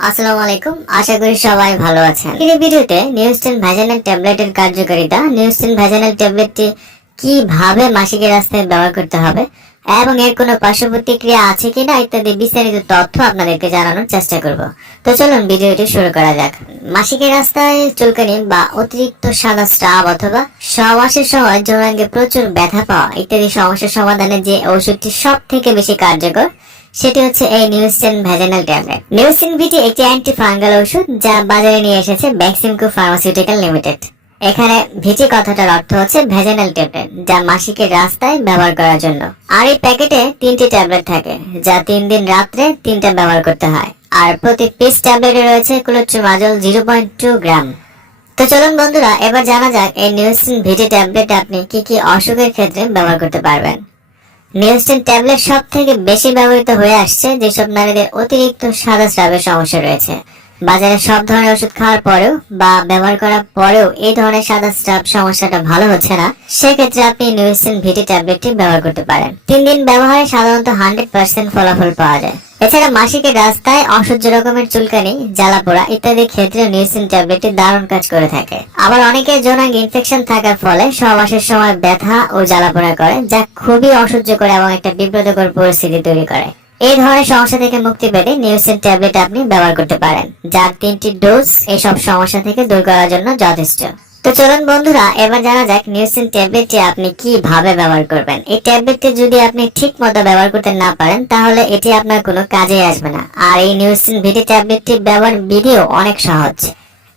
আসসালামু আশা করি সবাই ভালো আছেন। এই ভিডিওতে ভ্যাজানাল ট্যাবলেটের কার্যকারিতা ভ্যাজানাল ট্যাবলেটটি মাসিকের রাস্তায় ব্যবহার করতে হবে এবং এর কোনো আছে কিনা ইত্যাদি বিস্তারিত তথ্য আপনাদেরকে জানানোর চেষ্টা করব। তো চলুন ভিডিওটি শুরু করা যাক। মাসিকের রাস্তায় চুলকানি বা অতিরিক্ত সাদা স্রাব অথবা সহবাসের সময় প্রচুর ব্যথা পাওয়া ইত্যাদি সমস্যার সমাধানে যে ওষুধটি সব থেকে বেশি কার্যকর সেটি হচ্ছে এই নিউস্টেন ভ্যাজানাল ট্যাবলেট। নিউস্টেন ভিটি একটি অ্যান্টি ফাঙ্গাল ওষুধ যা বাজারে নিয়ে এসেছে ব্যাক্সিমকো ফার্মাসিউটিক্যাল লিমিটেড। এখানে ভিটি কথাটার অর্থ হচ্ছে ভ্যাজানাল ট্যাবলেট, যা মাসিকের রাস্তায় ব্যবহার করার জন্য। আর এই প্যাকেটে তিনটি ট্যাবলেট থাকে, যা তিন দিন রাত্রে তিনটা ব্যবহার করতে হয়। আর প্রতি পিস ট্যাবলেটে রয়েছে clotrimazole zero point two gram. তো চলুন বন্ধুরা, এবার জানা যাক এই নিউস্টেন ভিটি ট্যাবলেট আপনি কি কি অসুখের ক্ষেত্রে ব্যবহার করতে পারবেন। নিউস্টেন ট্যাবলেট সব থেকে বেশি ব্যবহৃত হয়ে আসছে, যেসব নারীদের অতিরিক্ত সাদা স্রাবের সমস্যা রয়েছে। বাজারে সব ধরনের ওষুধ খাওয়ার পরেও বা ব্যবহার করার পরেও এই ধরনের সাদা স্রাব সমস্যাটা ভালো হচ্ছে না। সেক্ষেত্রে আপনি নিউস্টেন ভিটি ট্যাবলেটটি ব্যবহার করতে পারেন। তিন দিন ব্যবহারে সাধারণত হান্ড্রেড পার্সেন্ট ফলাফল পাওয়া যায়। এছাড়া মাসিকের রাস্তায় অসহ্য রকমের চুলকানি, জ্বালা পোড়া ইত্যাদি ক্ষেত্রে নিউসিন ট্যাবলেটটি দারুণ কাজ করে থাকে। আবার অনেকে যৌনাঙ্গ ইনফেকশন থাকার ফলে সহবাসের সময় ব্যথা ও জ্বালা পোড়া করে, যা খুবই অসহ্য করে এবং একটা বিব্রতকর পরিস্থিতি তৈরি করে। এই ধরনের সমস্যা থেকে মুক্তি পেতে নিউসিন ট্যাবলেট আপনি ব্যবহার করতে পারেন, যার তিনটি ডোজ এইসব সমস্যা থেকে দূর করার জন্য যথেষ্ট। তো চলুন বন্ধুরা, এবার জানা যাক নিউসিন ট্যাবলেটটি আপনি কীভাবে ব্যবহার করবেন। এই ট্যাবলেটটি যদি আপনি ঠিক মতো ব্যবহার করতে না পারেন, তাহলে এটি আপনার কোনো কাজে আসবে না। আর এই নিউসিন ভিটি ট্যাবলেটটি ব্যবহার বিধিও অনেক সহজ।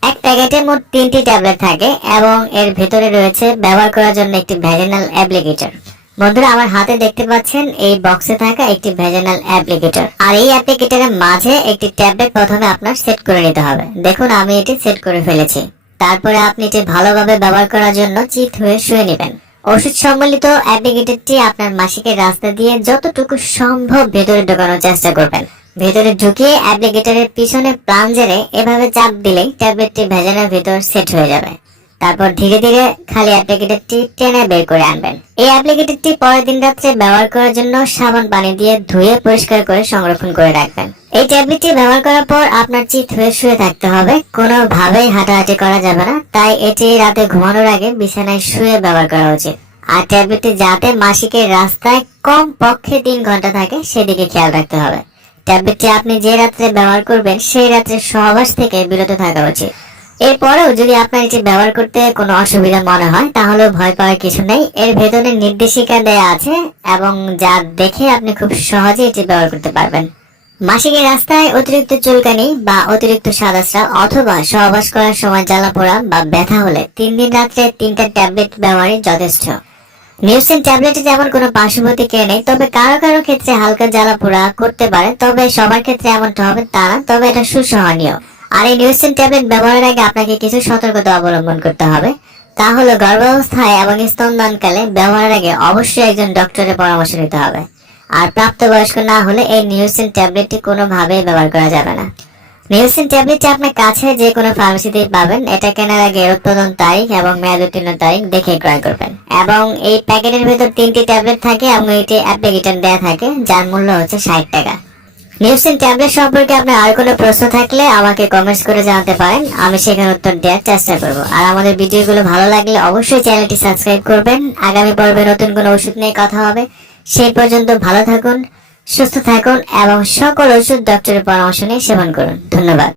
এক প্যাকেটে মোট তিনটি ট্যাবলেট থাকে এবং এর ভেতরে রয়েছে ব্যবহার করার জন্য একটি ভ্যাজিনাল অ্যাপ্লিকেটর। বন্ধুরা, আমার হাতে দেখতে পাচ্ছেন এই বক্সে থাকা একটি ভ্যাজিনাল অ্যাপ্লিকেটর আর এই অ্যাপ্লিকেটরের মাঝে একটি ট্যাবলেট প্রথমে আপনার সেট করে নিতে হবে। দেখুন, আমি এটি সেট করে ফেলেছি। তারপরে আপনি এটি ভালোভাবে ব্যবহার করার জন্য চিত হয়ে শুয়ে নেবেন। ওষুধ সম্বলিত অ্যাপ্লিকেটরটি আপনার মাসিকের রাস্তা দিয়ে যতটুকু সম্ভব ভেতরে ঢোকানোর চেষ্টা করবেন। ভেতরে ঢুকিয়ে অ্যাপ্লিকেটরের পিছনে প্লাঞ্জারে এভাবে চাপ দিলেই ট্যাবলেটটি ভেজানোর ভেতর সেট হয়ে যাবে। তারপর ধীরে ধীরে খালি অ্যাপ্লিকেটরটি টেনে বের করে আনবেন। এই অ্যাপ্লিকেটরটি পরের দিন রাত্রে ব্যবহার করার জন্য সাবান পানি দিয়ে ধুয়ে পরিষ্কার করে সংরক্ষণ করে রাখবেন। এই ট্যাবলেটটি ব্যবহার করার পর আপনার চিত হয়ে শুয়ে থাকতে হবে। কোনোভাবেই হাঁটাহাঁটি করা যাবে না, তাই এটি রাতে ঘুমানোর আগে বিছানায় শুয়ে ব্যবহার করা উচিত। আর ট্যাবলেটটি যাতে মাসিকের রাস্তায় কম পক্ষে তিন ঘণ্টা থাকে, সেদিকে খেয়াল রাখতে হবে। ট্যাবলেটটি আপনি যে রাত্রে ব্যবহার করবেন, সেই রাত্রে সহবাস থেকে বিরত থাকা উচিত। এরপরেও যদি আপনার এটি ব্যবহার করতে কোনো অসুবিধা মনে হয় তাহলে ভয় পাওয়ার কিছু নেই। এর ভেতরে নির্দেশিকা দেয়া আছে এবং যা দেখে আপনি খুব সহজে এটি ব্যবহার করতে পারবেন। মাসিকের রাস্তায় অতিরিক্ত চুলকানি বা অতিরিক্ত সাদা স্রাব অথবা সহবাস করার সময় জ্বালা পোড়া বা ব্যথা হলে তিন দিন রাত্রে তিনটা ট্যাবলেট ব্যবহারই যথেষ্ট। নিউসিন ট্যাবলেটে যেমন কোনো পার্শ্ব প্রতিক্রিয়া নেই, তবে কারও কারও ক্ষেত্রে হালকা জ্বালা পোড়া করতে পারে, তবে সবার ক্ষেত্রে এমনটা হবে তা না, তবে এটা সুসহনীয়। আর এই নিউসিন ট্যাবলেট ব্যবহারের আগে আপনাকে কিছু সতর্কতা অবলম্বন করতে হবে। তা হলো গর্ভাবস্থায় এবং স্তনদানকালে ব্যবহারের আগে অবশ্যই একজন ডক্টরের পরামর্শ নিতে হবে। আর প্রাপ্তবয়স্ক না হলে এই নিউসিন ট্যাবলেটটি কোনোভাবেই ব্যবহার করা যাবে না। নিউসিন ট্যাবলেটটি আপনার কাছে যে কোনো ফার্মেসিতেই পাবেন। এটা কেনার আগে উৎপাদন তারিখ এবং মেয়াদ উত্তীর্ণ তারিখ দেখে ক্রয় করবেন। এবং এই প্যাকেটের ভেতর তিনটি ট্যাবলেট থাকে এবং এটি অ্যাপ্লিকেটর দেওয়া থাকে, যার মূল্য হচ্ছে ষাট টাকা। নিউসিন ট্যাবলেট সম্পর্কে আপনার আর কোনো প্রশ্ন থাকলে আমাকে কমেন্টস করে জানাতে পারেন। আমি সেখানে উত্তর দেওয়ার চেষ্টা করব। আর আমাদের ভিডিওগুলো ভালো লাগলে অবশ্যই চ্যানেলটি সাবস্ক্রাইব করবেন। আগামী পর্বে নতুন কোনো ওষুধ নিয়ে কথা হবে, সেই পর্যন্ত ভালো থাকুন, সুস্থ থাকুন এবং সকল ওষুধ ডক্টরের পরামর্শ নিয়ে সেবন করুন। ধন্যবাদ।